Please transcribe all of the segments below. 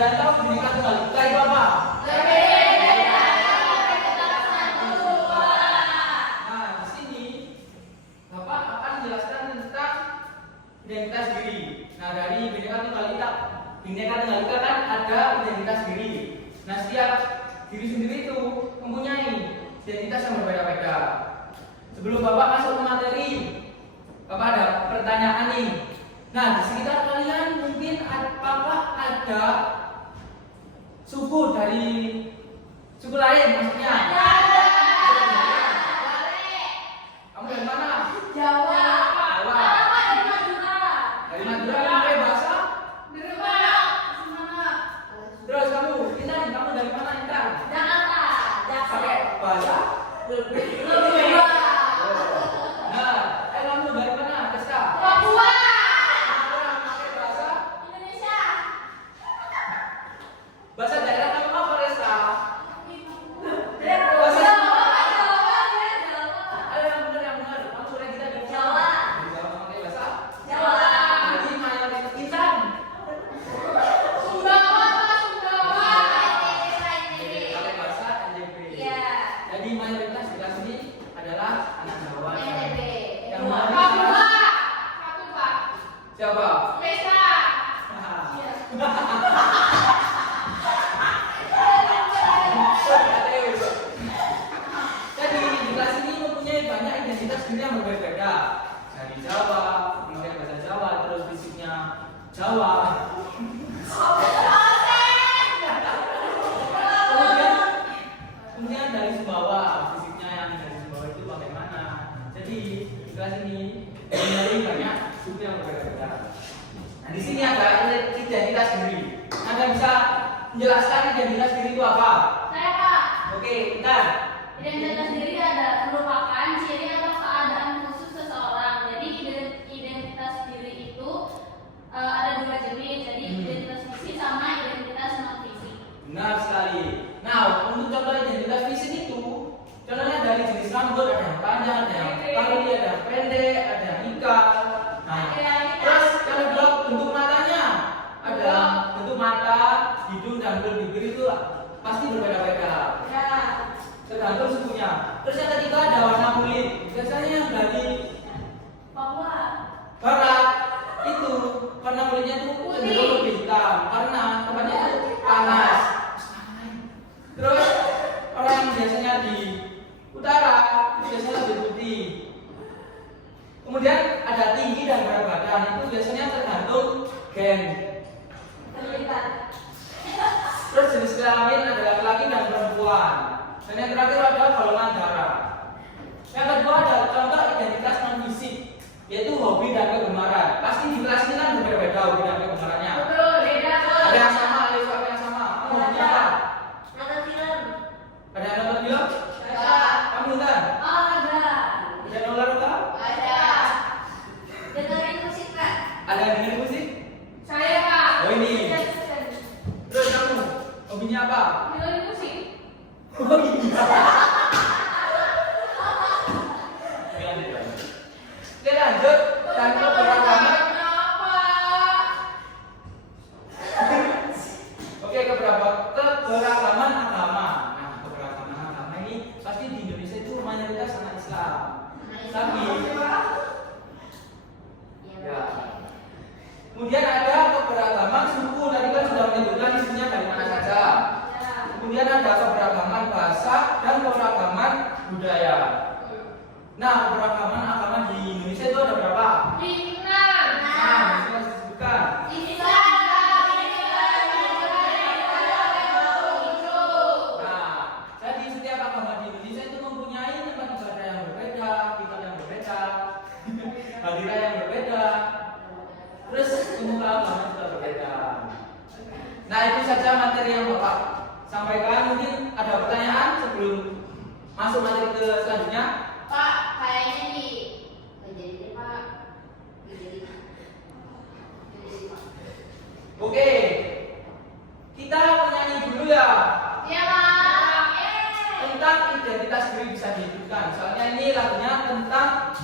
Kalian tahu Bhinneka Tunggal Ika itu apa? Nah, di sini Bapak akan menjelaskan tentang identitas diri. Nah, dari Bhinneka Tunggal Ika kan ada identitas diri. Nah, setiap diri sendiri itu mempunyai identitas yang berbeda-beda. Sebelum Bapak masuk ke materi, Bapak ada pertanyaan nih. Nah, di sekitar kalian mungkin apakah ada suku lain maksudnya? Kamu dari mana? Jawa. Dari Madura kamu pakai bahasa? Terus kamu dari mana Intan? Pakai bahasa? Nah, kamu dari mana Deska? Papua. Pakai bahasa daerah kamu apa Deska? Ayo yang benar. Kamu sudah kita di Jawa. Pakai bahasa? Jawa. Jadi mayoritas Intan. Pakai bahasa NTB. Jadi mayoritas di kelas ini adalah anak Jawa. Yang mana? Siapa? Jadi di kelas ini mempunyai banyak identitas diri yang berbeda. Dari Jawa, memakai bahasa Jawa, terus fisiknya Jawa. Kemudian dari Sumbawa, fisiknya yang dari Sumbawa itu bagaimana? Jadi di kelas ini mempunyai banyak suku yang berbeda-beda. Nah, di sini ada identitas diri. Anda bisa menjelaskan identitas diri itu apa? Oke, kita. Identitas diri merupakan ciri atau keadaan khusus seseorang. Jadi identitas diri itu ada dua jenis. Jadi identitas fisik sama identitas non fisik. Benar sekali. Nah, untuk contoh identitas fisik itu, contohnya dari jenis rambut ada yang panjang, ada yang kali, ada yang pendek, ada yang ikat. Nah, terus kalau dilihat bentuk matanya, ada bentuk mata, hidung dan bibir itu pasti berbeda-beda. Tergantung sukunya. Terus yang ketiga ada warna kulit. Biasanya yang dari Papua. barat itu warna kulitnya itu cenderung lebih hitam karena tempatnya itu panas. Terus orang yang biasanya di utara itu biasanya lebih putih. Kemudian ada tinggi dan berat badan itu biasanya tergantung gen. Terus jenis kelamin ada laki-laki dan perempuan. Dan yang terakhir ada golongan darah. Yang kedua ada contoh identitas non fisik, yaitu hobi dan kegemaran. Pasti di kelas ini kan berbeda-beda hobi dan kegemarannya. Ada yang sama, ada yang sama. Kamu hobinya apa? Ada yang nonton film? Kamu Intan? Ada yang olahraga? Ada yang dengerin musik? Oh ini. Terus kamu hobinya apa? Oh iya. Oke lanjut dan keberagaman. Oke keberagaman agama. Nah keberagaman agama ini pasti di Indonesia itu mayoritas anak Islam. Tapi ya. Kemudian ada keberagaman suku. Tadi kan sudah menyebutkan isunya dari mana saja. Kemudian ada keberagaman bahasa dan keberagaman budaya. Nah, keberagaman agama di Indonesia itu ada berapa? 5. Nah, bisa disebutkan. Nah, jadi setiap agama di Indonesia itu mempunyai tempat ibadah yang berbeda, kitab yang berbeda, hadirat yang berbeda, terus ilmu agama juga berbeda. Nah, itu saja materi yang Bapak sampaikan. Mungkin ada pertanyaan sebelum masuk materi ke selanjutnya? Pak, kayaknya nih. Jadi Pak. Oke. Kita menyanyi dulu ya. Iya, Pak. Tentang identitas diri bisa dihidupkan. Soalnya ini lagunya tentang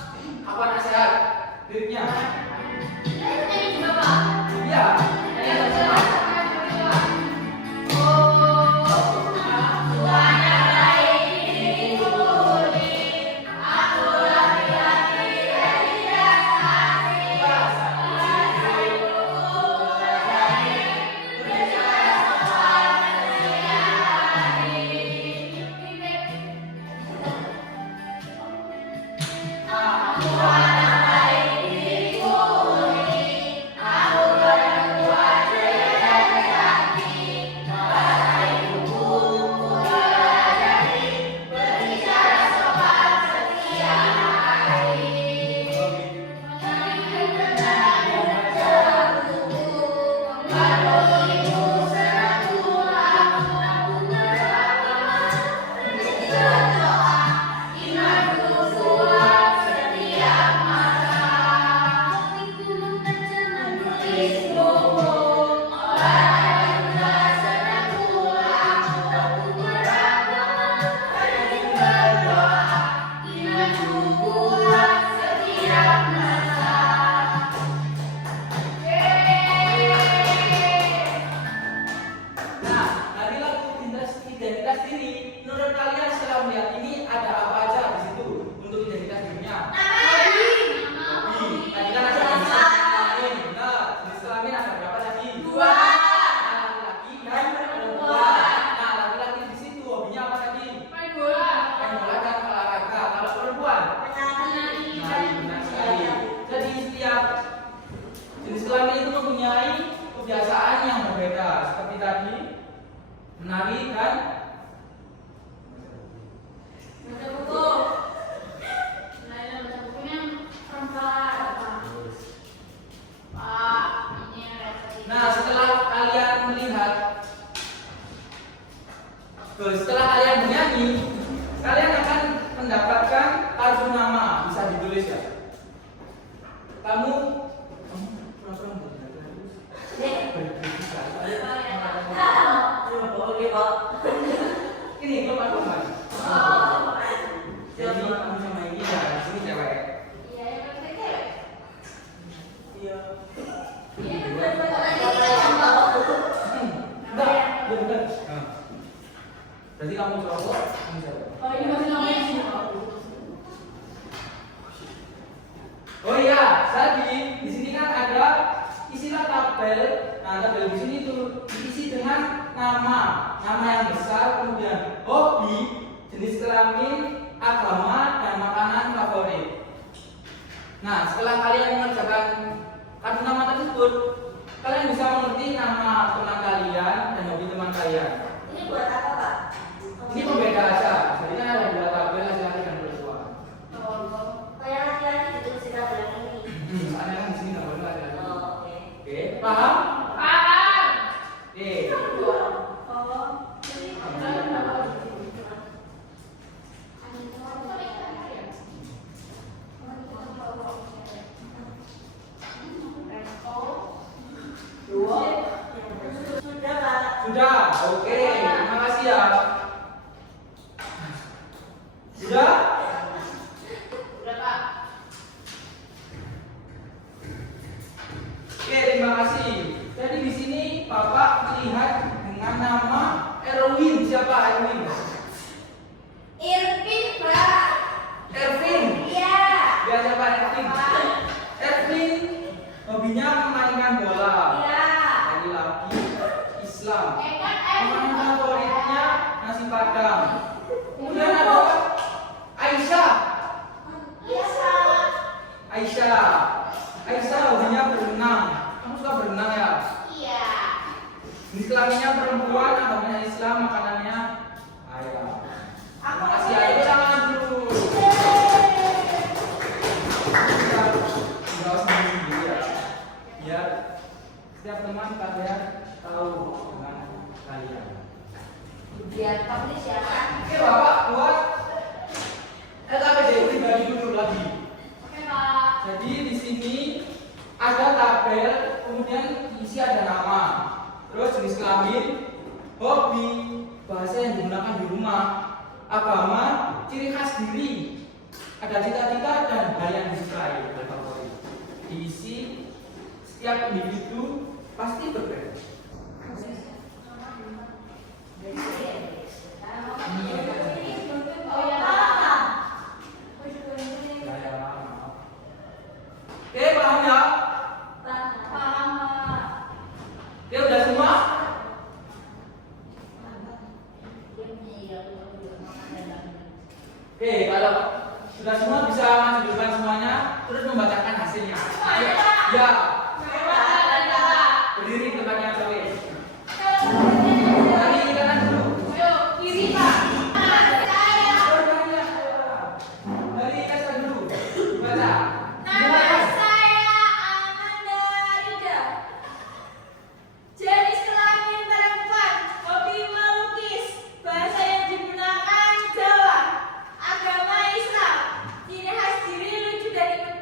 apa nasihat dirinya. Ini juga, Pak. Iya. Ini sama. identitas diri. Menurut kalian setelah melihat ini ada apa aja di situ untuk identitas dirinya? Hobi. Tadi kan ada jenis kelamin. Benar. Jenis kelamin ada berapa tadi? 2. Nah, laki-laki dan perempuan. Nah, laki-laki di situ hobinya apa tadi? Main bola dan olahraga. Kalau perempuan? Menari. Benar sekali. Jadi setiap jenis kelamin itu mempunyai kebiasaan yang berbeda. Seperti tadi, menari dan baca buku. Menari dan baca bukunya perempuan. Pak, ini ada tadi. Nah, setelah kalian bernyanyi, kalian akan mendapatkan kartu nama, bisa ditulis ya. Kamu pura-pura ini kelomar-kelomar. Jadi kamu sama ini ya, sini cewek. Iya, yang pakai cewek. Iya. Ini benar-benar lagi yang bawa. Enggak, ya benar. Berarti kamu cowok, kamu cewek. Oh, ini masih namanya sini. Oh iya, tadi di sini kan ada istilah tabel. Nah, tabel di sini tuh diisi dengan nama yang besar, kemudian hobi, jenis kelamin, agama, dan makanan favorit. Nah, setelah kalian mengerjakan kartu nama tersebut, kalian bisa mengerti nama teman kalian dan hobi teman kalian. Ini buat apa, Pak? Ini pembeda aja. Jadi kan ada 2 tabel laki-laki dan perempuan. Kayak laki-laki gitu sih tabel ini. Soalnya kan di sini nggak boleh laki-laki. Oke. Oke, paham? Paham. Oke. Sudah, oke, terima kasih ya. Sudah? Oke, terima kasih. Jadi di sini Bapak melihat dengan nama Erwin. Siapa Erwin? Irvin, Pak. Erwin. Iya. Ya, siapa Erwin? Erwin hobinya memainkan bola. Iya. Laki-laki Islam. Kan Makanan favoritnya nasi padang. Kemudian ada Aisyah. Aisyah hobinya berenang. Kamu suka berenang ya? Iya. Jenis kelaminnya perempuan, agamanya Islam, makanannya ayam. Terima kasih. Ayo tangan dulu. Tidak usah sendiri ya. Biar setiap teman kalian tahu dengan kalian. Biar kamu siapa? Oke Bapak buat LKPD pribadi dulu lagi. Oke, Pak. Jadi di sini ada tabel, kemudian isi ada nama, terus jenis kelamin, hobi, bahasa yang digunakan di rumah, agama, ciri khas diri, ada cita-cita dan hal yang disukai dan favorit. Diisi setiap individu pasti berbeda. Oh ya, Pak. Oke, paham ya? Paham, Pak. Oke, udah semua? Oke, kalau sudah semua bisa masuk depan semuanya, terus membacakan hasilnya. Ya, berdiri di depannya cewek. Dari kanan dulu. Kiri, Pak. Dari Esa dulu. Baca. Nama saya Amanda Rida. Jenis kelamin perempuan, hobi melukis, bahasa yang digunakan Jawa, agama Islam, ciri khas diri lucu dan ikut.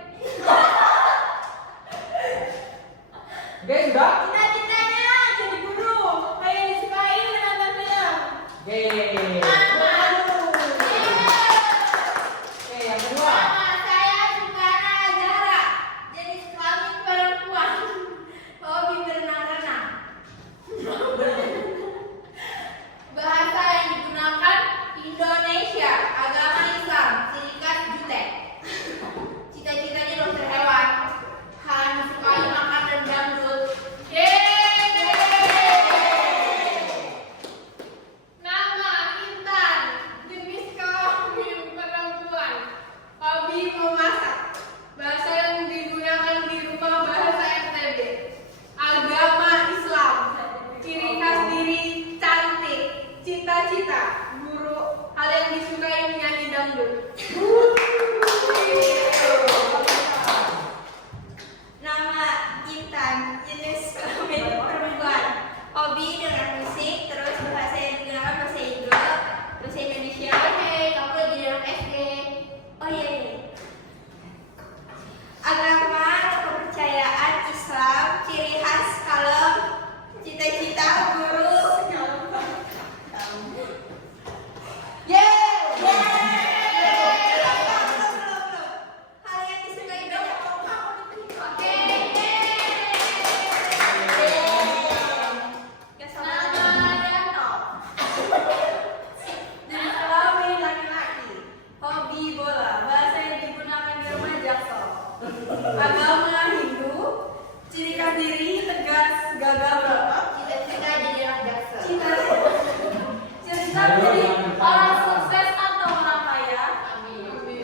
bisa menjadi orang sukses atau orang kaya.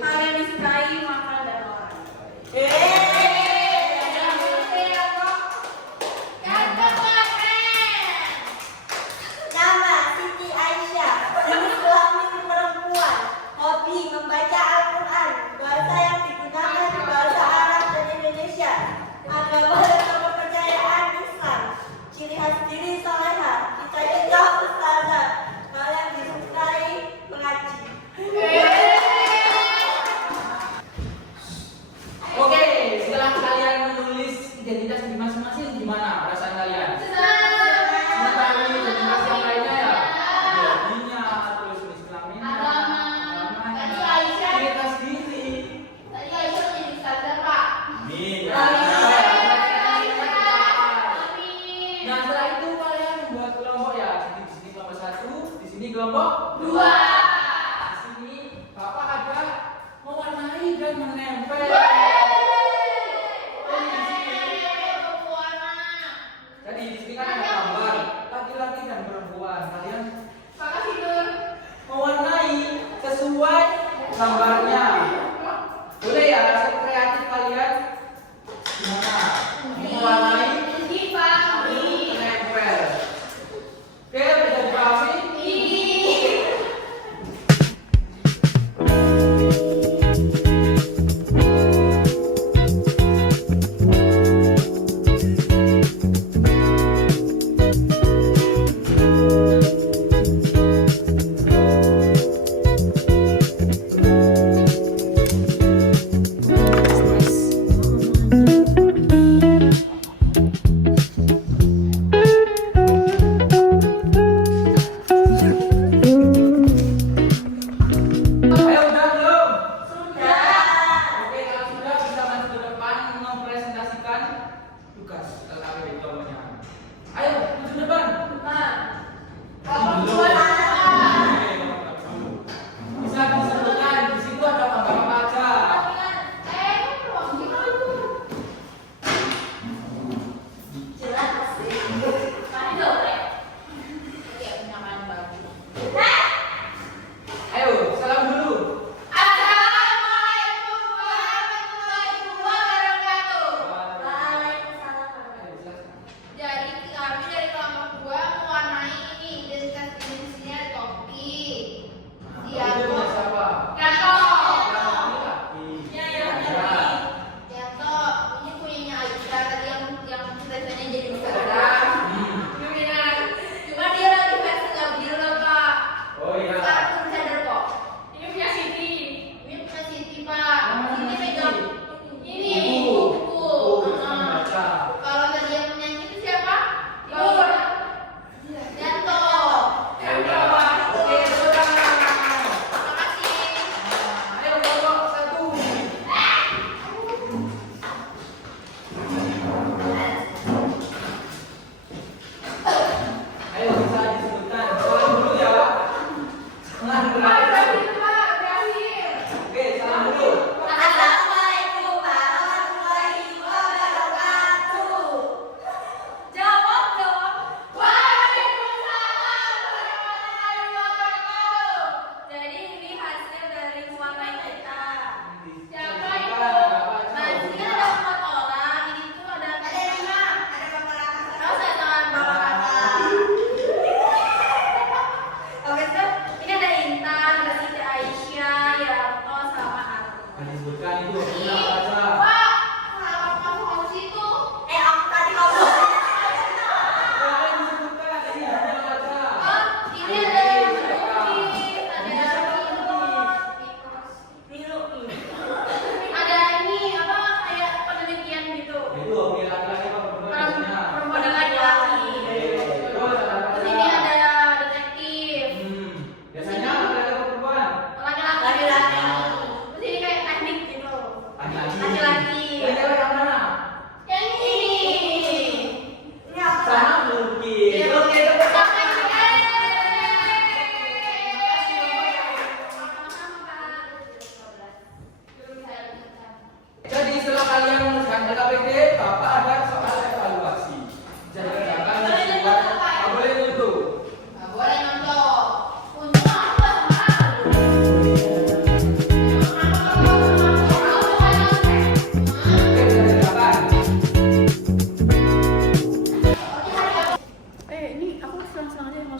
Hal yang disukai makan dan orang. Nama Siti Aisyah, jenis kelamin perempuan, hobi membaca Al-Quran, bahasa yang digunakan bahasa Arab dan Indonesia, agama dan kepercayaan Islam, ciri khas diri soleha, cita-cita ustazah, hal yang disukai mengaji. Oke, setelah kalian menulis identitas di masing-masing, gimana perasaan kalian? Mengetahui identitas yang lainnya ya? Hobinya, terus jenis kelaminnya, agamanya, Tadi Aisyah. identitas diri. Tadi Aisyah menjadi ustazah, Pak. Amin. Amin. Nah, setelah itu kalian membuat kelompok ya. Jadi di sini kelompok 1, di sini kelompok 2. 2. Di sini Bapak ada mewarnai dan menempel. Jadi di sini kan ada gambar laki-laki dan perempuan. Kalian mewarnai sesuai gambarnya. Boleh ya, rasa kreatif kalian gimana? Mewarnai, menempel. Oke, udah dipahami?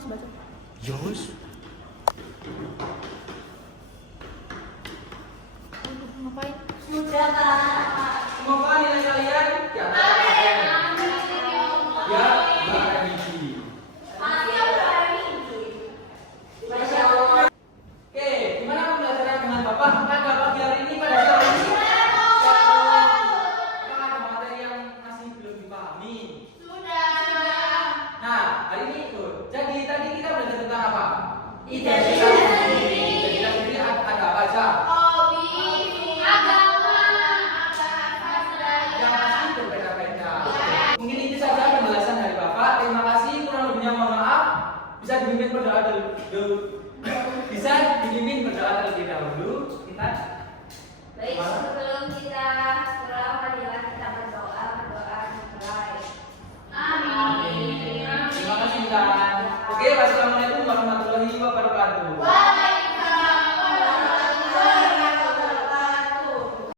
harus baca. Yos. Ngapain? Sudah Pak. Semoga nilai kalian di atas KKN. Ya, Mbak Remigi. Masya Allah. Oke, gimana pembelajaran dengan Bapak pada pagi hari ini pada siang ini? Apakah ada materi yang masih belum dipahami? Nah, hari ini tuh. Jadi tadi kita belajar tentang apa? Identitas diri. Identitas diri ada apa aja? Yang pasti berbeda-beda. Mungkin itu saja pembahasan dari Bapak. Terima kasih. Kurang lebihnya mohon maaf. Bisa dipimpin berdoa terlebih dahulu. Kita Baik, sebelum kita